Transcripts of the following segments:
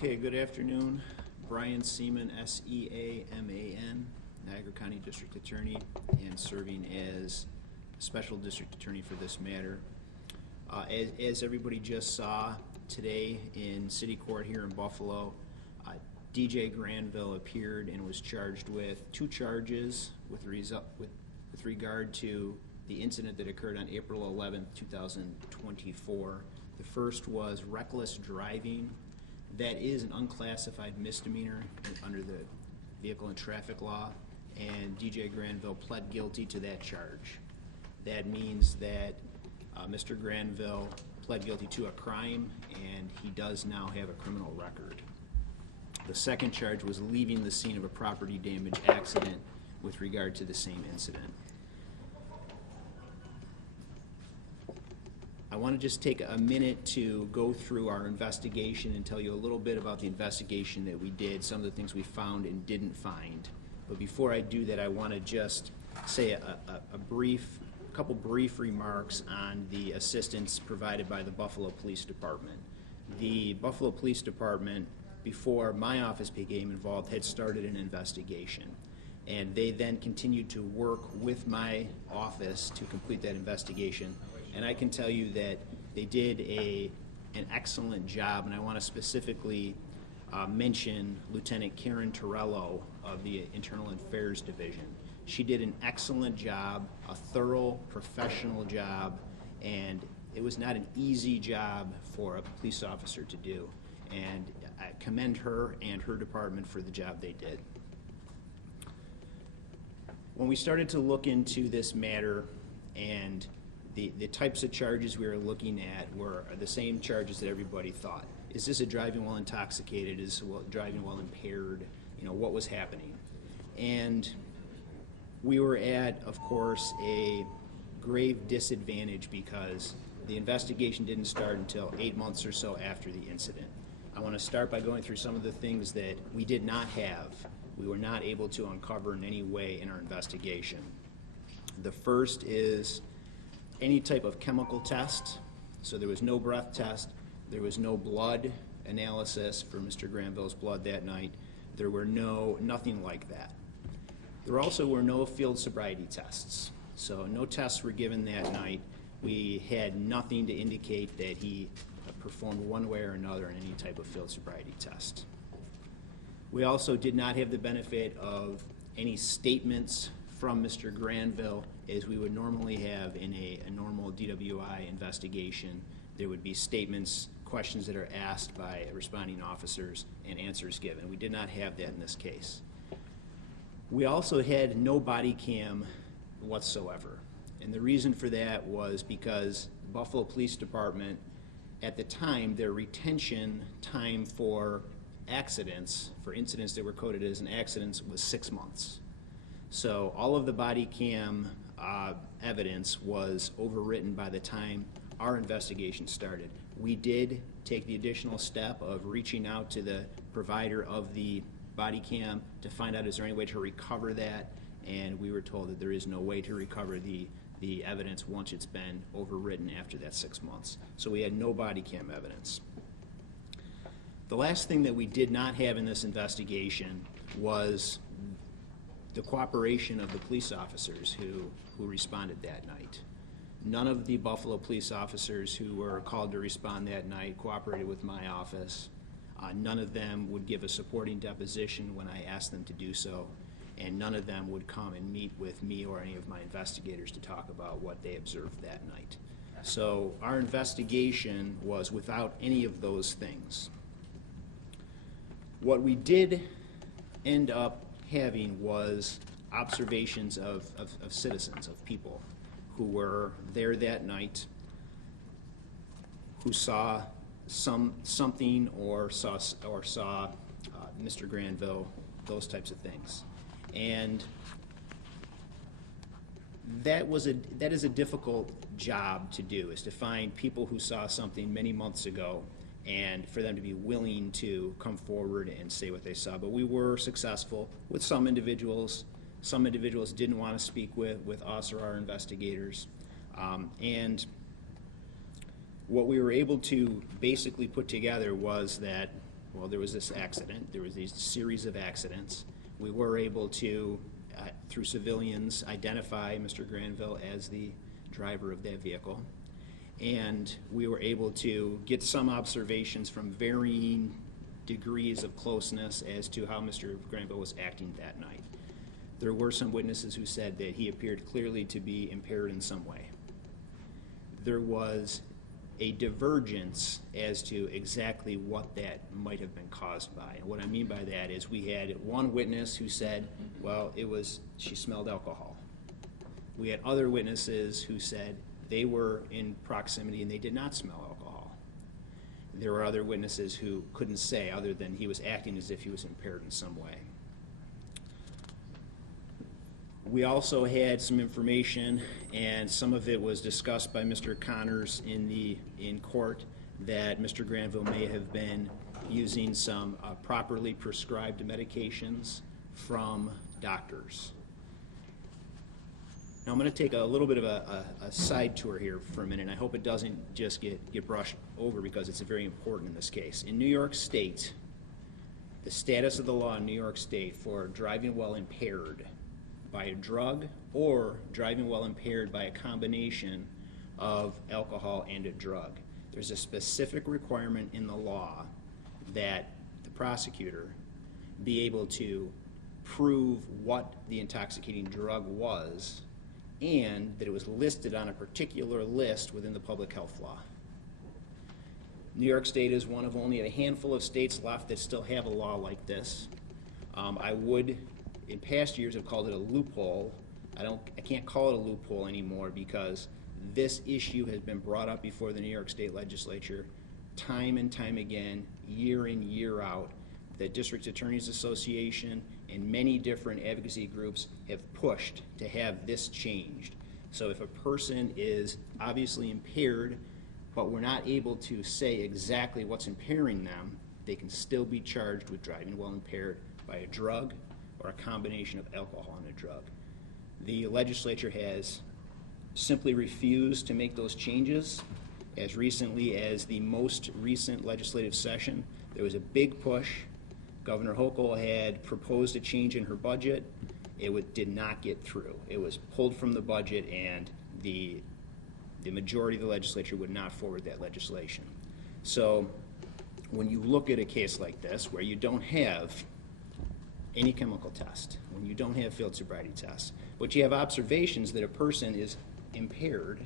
Okay, good afternoon. Brian Seamen, S-E-A-M-A-N, Niagara County District Attorney, and serving as Special District Attorney for this matter. As everybody just saw today in City Court here in Buffalo, DJ Granville appeared and was charged with two charges with regard to the incident that occurred on April 11th, 2024. The first was reckless driving. That is an unclassified misdemeanor under the Vehicle and Traffic Law, and DJ Granville pled guilty to that charge. That means that Mr. Granville pled guilty to a crime, and he does now have a criminal record. The second charge was leaving the scene of a property damage accident with regard to the same incident. I want to just take a minute to go through our investigation and tell you a little bit about the investigation that we did, some of the things we found and didn't find. But before I do that, I want to just say a couple brief remarks on the assistance provided by the Buffalo Police Department. The Buffalo Police Department, before my office became involved, had started an investigation. And they then continued to work with my office to complete that investigation. And I can tell you that they did an excellent job, and I want to specifically mention Lieutenant Karen Torello of the Internal Affairs Division. She did an excellent job, a thorough, professional job, and it was not an easy job for a police officer to do. And I commend her and her department for the job they did. When we started to look into this matter, and the types of charges we were looking at were the same charges that everybody thought. Is this a driving while intoxicated? Is this driving while impaired? You know, what was happening? And we were at, of course, a grave disadvantage because the investigation didn't start until 8 months or so after the incident. I want to start by going through some of the things that we did not have, we were not able to uncover in any way in our investigation. The first is any type of chemical test. So there was no breath test, there was no blood analysis for Mr. Granville's blood that night. There were nothing like that. There also were no field sobriety tests. So no tests were given that night. We had nothing to indicate that he performed one way or another in any type of field sobriety test. We also did not have the benefit of any statements from Mr. Granville as we would normally have in a normal DWI investigation. There would be statements, questions that are asked by responding officers, and answers given. We did not have that in this case. We also had no body cam whatsoever. And the reason for that was because the Buffalo Police Department, at the time, their retention time for accidents, for incidents that were coded as an accident, was 6 months. So all of the body cam evidence was overwritten by the time our investigation started. We did take the additional step of reaching out to the provider of the body cam to find out is there any way to recover that, and we were told that there is no way to recover the evidence once it's been overwritten after that 6 months. So we had no body cam evidence. The last thing that we did not have in this investigation was the cooperation of the police officers who responded that night. None of the Buffalo police officers who were called to respond that night cooperated with my office. None of them would give a supporting deposition when I asked them to do so, and none of them would come and meet with me or any of my investigators to talk about what they observed that night. So our investigation was without any of those things. What we did end up having was observations of citizens, of people who were there that night, who saw something or saw Mr. Granville, those types of things. And that is a difficult job to do, is to find people who saw something many months ago and for them to be willing to come forward and say what they saw. But we were successful with some individuals. Some individuals didn't want to speak with us or our investigators. And what we were able to basically put together was that well, there was this accident. There was these series of accidents. We were able to, through civilians, identify Mr. Granville as the driver of that vehicle. And we were able to get some observations from varying degrees of closeness as to how Mr. Granville was acting that night. There were some witnesses who said that he appeared clearly to be impaired in some way. There was a divergence as to exactly what that might have been caused by. And what I mean by that is we had one witness who said, well, she smelled alcohol. We had other witnesses who said they were in proximity and they did not smell alcohol. There were other witnesses who couldn't say other than he was acting as if he was impaired in some way. We also had some information, and some of it was discussed by Mr. Connors in court, that Mr. Granville may have been using some properly prescribed medications from doctors. Now I'm going to take a little bit of a side tour here for a minute, and I hope it doesn't just get brushed over because it's very important in this case. In New York State, the status of the law in New York State for driving while impaired by a drug or driving while impaired by a combination of alcohol and a drug. There's a specific requirement in the law that the prosecutor be able to prove what the intoxicating drug was and that it was listed on a particular list within the public health law. New York State is one of only a handful of states left that still have a law like this. I would, in past years, have called it a loophole. I can't call it a loophole anymore because this issue has been brought up before the New York State Legislature time and time again, year in, year out. The District Attorneys Association and many different advocacy groups have pushed to have this changed. So if a person is obviously impaired, but we're not able to say exactly what's impairing them, they can still be charged with driving while impaired by a drug or a combination of alcohol and a drug. The legislature has simply refused to make those changes. As recently as the most recent legislative session, there was a big push. Governor Hochul had proposed a change in her budget. It did not get through. It was pulled from the budget, and the majority of the legislature would not forward that legislation. So when you look at a case like this where you don't have any chemical test, when you don't have field sobriety tests, but you have observations that a person is impaired,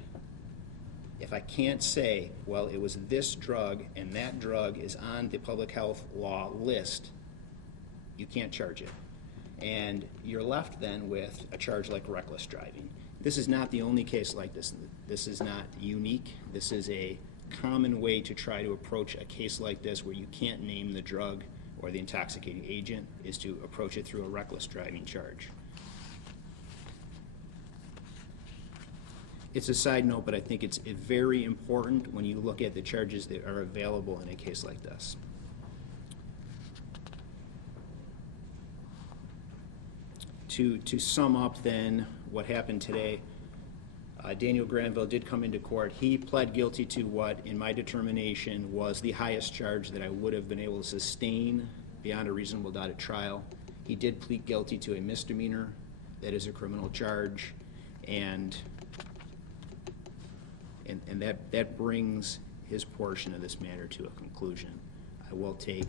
if I can't say, well, it was this drug and that drug is on the public health law list, you can't charge it. And you're left then with a charge like reckless driving. This is not the only case like this. This is not unique. This is a common way to try to approach a case like this where you can't name the drug or the intoxicating agent, is to approach it through a reckless driving charge. It's a side note, but I think it's very important when you look at the charges that are available in a case like this. To sum up then what happened today, Daniel Granville did come into court. He pled guilty to what, in my determination, was the highest charge that I would have been able to sustain beyond a reasonable doubt at trial. He did plead guilty to a misdemeanor. That is a criminal charge, and that brings his portion of this matter to a conclusion. I will take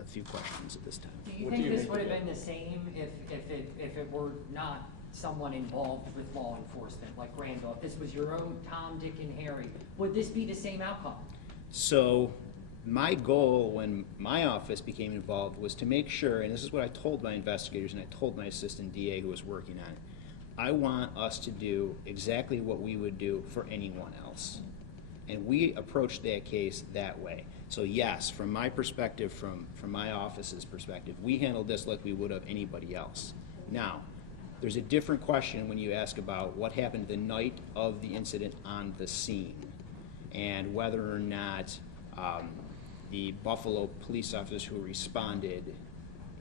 a few questions at this time. Do you think this would have been the same if it were not someone involved with law enforcement, like Granville? If this was your own Tom, Dick, and Harry, would this be the same outcome? So my goal when my office became involved was to make sure, and this is what I told my investigators and I told my assistant DA who was working on it, I want us to do exactly what we would do for anyone else. And we approached that case that way. So yes, from my perspective, from my office's perspective, we handled this like we would have anybody else. Now, there's a different question when you ask about what happened the night of the incident on the scene and whether or not the Buffalo police officers who responded,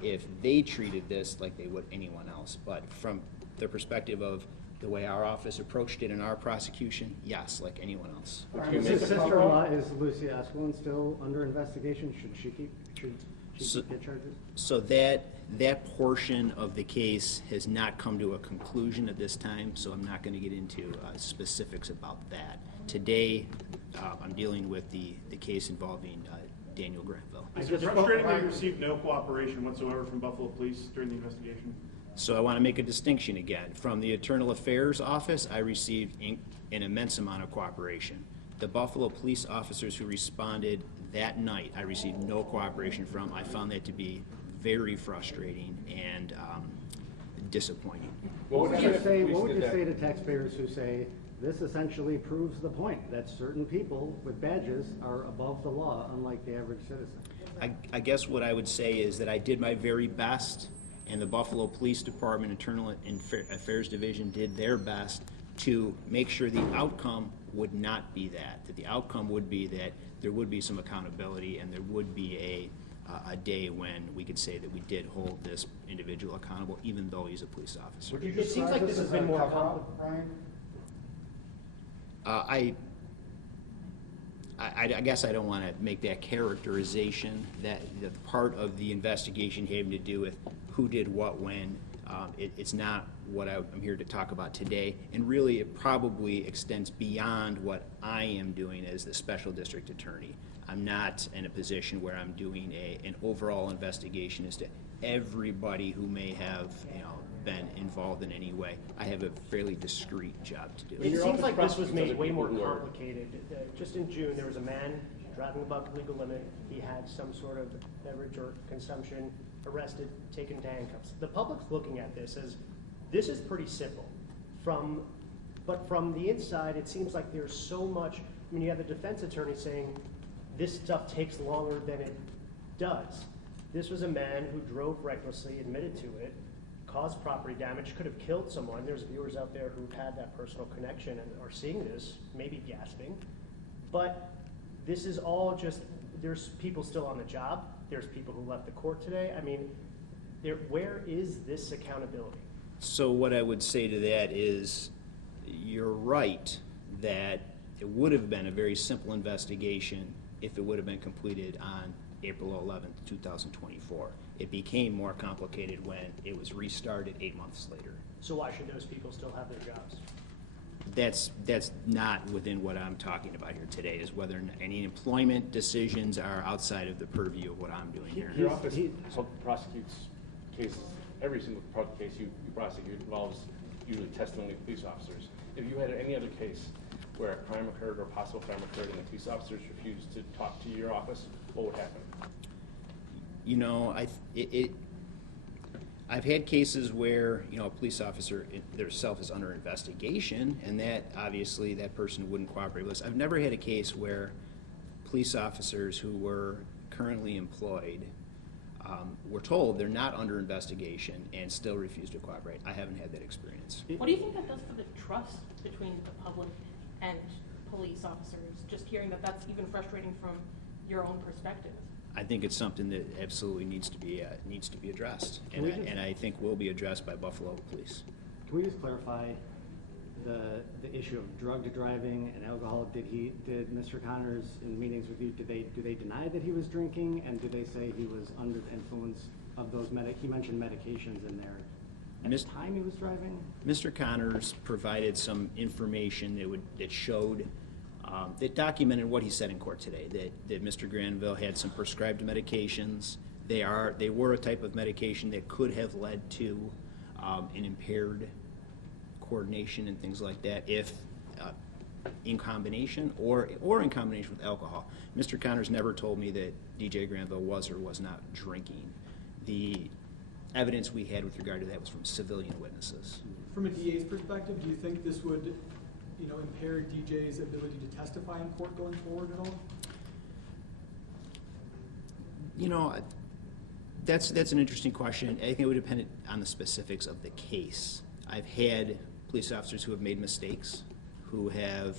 if they treated this like they would anyone else. But from the perspective of the way our office approached it in our prosecution, yes, like anyone else. His sister-in-law is Lucy Asplund still under investigation. Should she keep Should So- she get charges? So that portion of the case has not come to a conclusion at this time, so I'm not going to get into specifics about that. Today, I'm dealing with the case involving Daniel Granville. Is it frustrating that you received no cooperation whatsoever from Buffalo Police during the investigation? So I want to make a distinction again. From the Internal Affairs Office, I received an immense amount of cooperation. The Buffalo police officers who responded that night, I received no cooperation from. I found that to be very frustrating and disappointing. What would you say to taxpayers who say, this essentially proves the point that certain people with badges are above the law, unlike the average citizen? I guess what I would say is that I did my very best, and the Buffalo Police Department Internal Affairs Division did their best to make sure the outcome would not be that the outcome would be that there would be some accountability and there would be a day when we could say that we did hold this individual accountable, even though he's a police officer. It seems like this has been more complicated. I guess I don't want to make that characterization that the part of the investigation having to do with who did what when. It's not what I'm here to talk about today, and really it probably extends beyond what I am doing as the special district attorney. I'm not in a position where I'm doing an overall investigation as to everybody who may have been involved in any way. I have a fairly discreet job to do. It seems like this was made way more complicated. Just in June, there was a man driving above the legal limit. He had some sort of beverage or consumption, arrested, taken to handcuffs. The public's looking at this as, this is pretty simple. But from the inside, it seems like there's so much. I mean, you have the defense attorney saying, this stuff takes longer than it does. This was a man who drove recklessly, admitted to it, caused property damage, could have killed someone. There's viewers out there who've had that personal connection and are seeing this, maybe gasping. But this is all just, there's people still on the job. There's people who left the court today. I mean, where is this accountability? So what I would say to that is, you're right that it would have been a very simple investigation if it would have been completed on April 11th, 2024. It became more complicated when it was restarted 8 months later. So why should those people still have their jobs? That's not within what I'm talking about here today, is whether any employment decisions are outside of the purview of what I'm doing here. Your office prosecutes cases. Every single case you prosecute involves usually testimony of police officers. If you had any other case where a crime occurred or possible crime occurred and the police officers refused to talk to your office, what would happen? I've had cases where a police officer themselves is under investigation, and that obviously that person wouldn't cooperate with us. I've never had a case where police officers who were currently employed were told they're not under investigation and still refuse to cooperate. I haven't had that experience. What do you think that does for the trust between the public and police officers? Just hearing that that's even frustrating from your own perspective. I think it's something that absolutely needs to be addressed, and I think will be addressed by Buffalo Police. Can we just clarify the issue of drug driving and alcohol? Did Mr. Connors in meetings with you, do they deny that he was drinking, and do they say he was under the influence of those he mentioned medications in there at the time he was driving? Mr. Connors provided some information that showed that documented what he said in court today, that Mr. Granville had some prescribed medications. They were a type of medication that could have led to an impaired coordination and things like that if in combination or in combination with alcohol. Mr. Connors never told me that DJ Granville was or was not drinking. The evidence we had with regard to that was from civilian witnesses. From a DA's perspective, do you think this would impair DJ's ability to testify in court going forward at all? That's an interesting question. I think it would depend on the specifics of the case. I've had police officers who have made mistakes, who have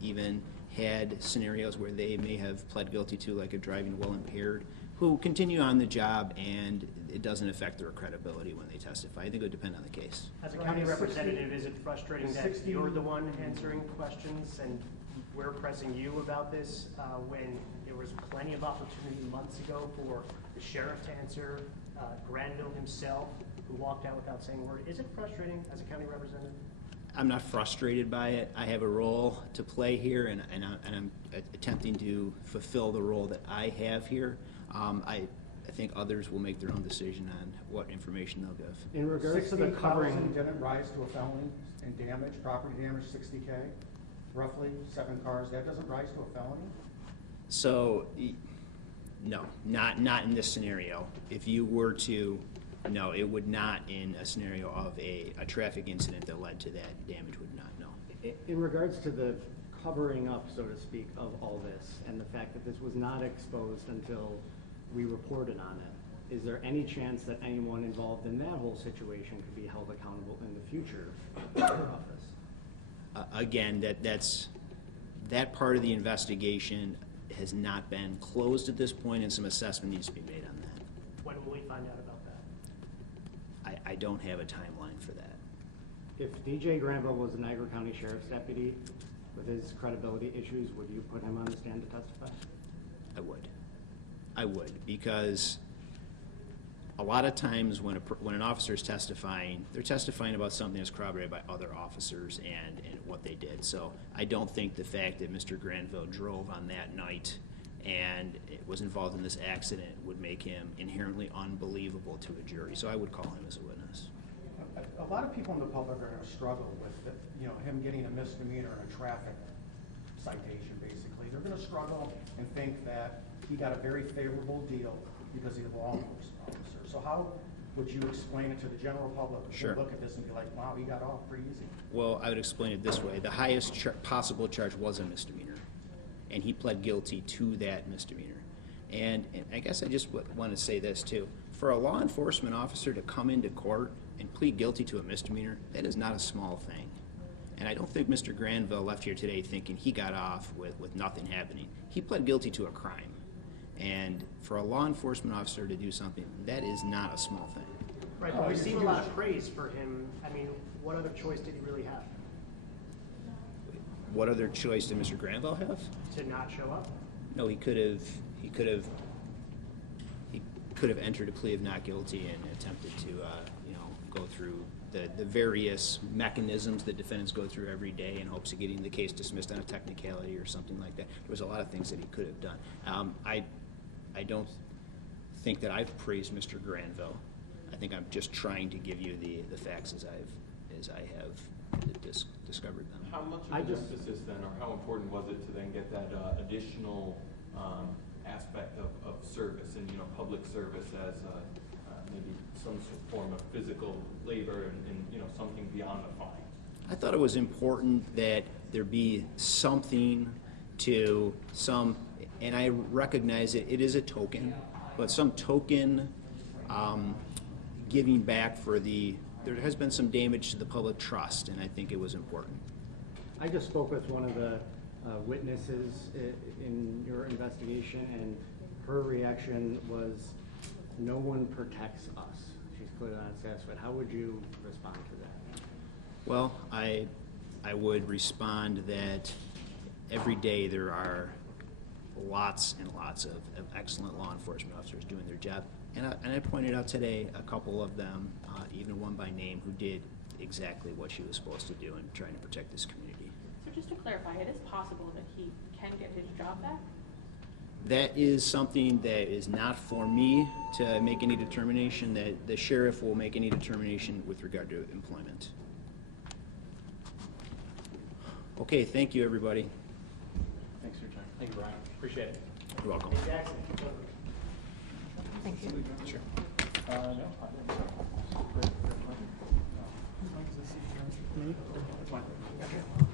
even had scenarios where they may have pled guilty to, like a driving while impaired, who continue on the job and it doesn't affect their credibility when they testify. I think it would depend on the case. As a county representative, is it frustrating that you're the one answering questions and we're pressing you about this when there was plenty of opportunity months ago for the sheriff to answer, Granville himself, who walked out without saying a word. Is it frustrating as a county representative? I'm not frustrated by it. I have a role to play here, and I'm attempting to fulfill the role that I have here. I think others will make their own decision on what information they'll give. In regards to the 60,000 covering, didn't rise to a felony and damage, property damage, 60K, roughly, 7 cars, that doesn't rise to a felony? So, no, not in this scenario. If you were to, no, it would not in a scenario of a traffic incident that led to that damage would not, no. in regards to the covering up, so to speak, of all this, and the fact that this was not exposed until we reported on it, is there any chance that anyone involved in that whole situation could be held accountable in the future for your office? Again, that part of the investigation has not been closed at this point, and some assessment needs to be made on that. When will we find out about that? I don't have a timeline for that. If DJ Granville was a Niagara County Sheriff's deputy with his credibility issues, would you put him on the stand to testify? I would, because a lot of times when an officer is testifying, they're testifying about something that's corroborated by other officers and what they did. So I don't think the fact that Mr. Granville drove on that night and was involved in this accident would make him inherently unbelievable to a jury. So I would call him as a witness. A lot of people in the public are going to struggle with, him getting a misdemeanor and a traffic citation, basically. They're going to struggle and think that he got a very favorable deal because he's a law enforcement officer. So how would you explain it to the general public? Sure. Look at this and be like, wow, he got off pretty easy. Well, I would explain it this way. The highest possible charge was a misdemeanor, and he pled guilty to that misdemeanor. And I guess I just want to say this, too. For a law enforcement officer to come into court and plead guilty to a misdemeanor, that is not a small thing. And I don't think Mr. Granville left here today thinking he got off with nothing happening. He pled guilty to a crime. And for a law enforcement officer to do something, that is not a small thing. Right, but we've seen a lot of praise for him. I mean, what other choice did he really have? What other choice did Mr. Granville have? To not show up? No, he could have entered a plea of not guilty and attempted to go through the various mechanisms that defendants go through every day in hopes of getting the case dismissed on a technicality or something like that. There was a lot of things that he could have done. I don't think that I've praised Mr. Granville. I think I'm just trying to give you the facts as I have discovered them. How much of an emphasis then, or how important was it to then get that additional aspect of service and public service as maybe some form of physical labor and something beyond the fine? I thought it was important that there be something to some, and I recognize it is a token, but some token giving back there has been some damage to the public trust, and I think it was important. I just spoke with one of the witnesses in your investigation, and her reaction was, no one protects us. She's clearly not satisfied. How would you respond to that? Well, I would respond that every day there are lots and lots of excellent law enforcement officers doing their job. And I pointed out today a couple of them, even one by name, who did exactly what she was supposed to do in trying to protect this community. So just to clarify, it is possible that he can get his job back? That is something that is not for me to make any determination. That the sheriff will make any determination with regard to employment. Okay, thank you, everybody. Thanks for your time. Thank you, Brian. Appreciate it. You're welcome. Hey, Jackson. Thank you. Sure. That's fine.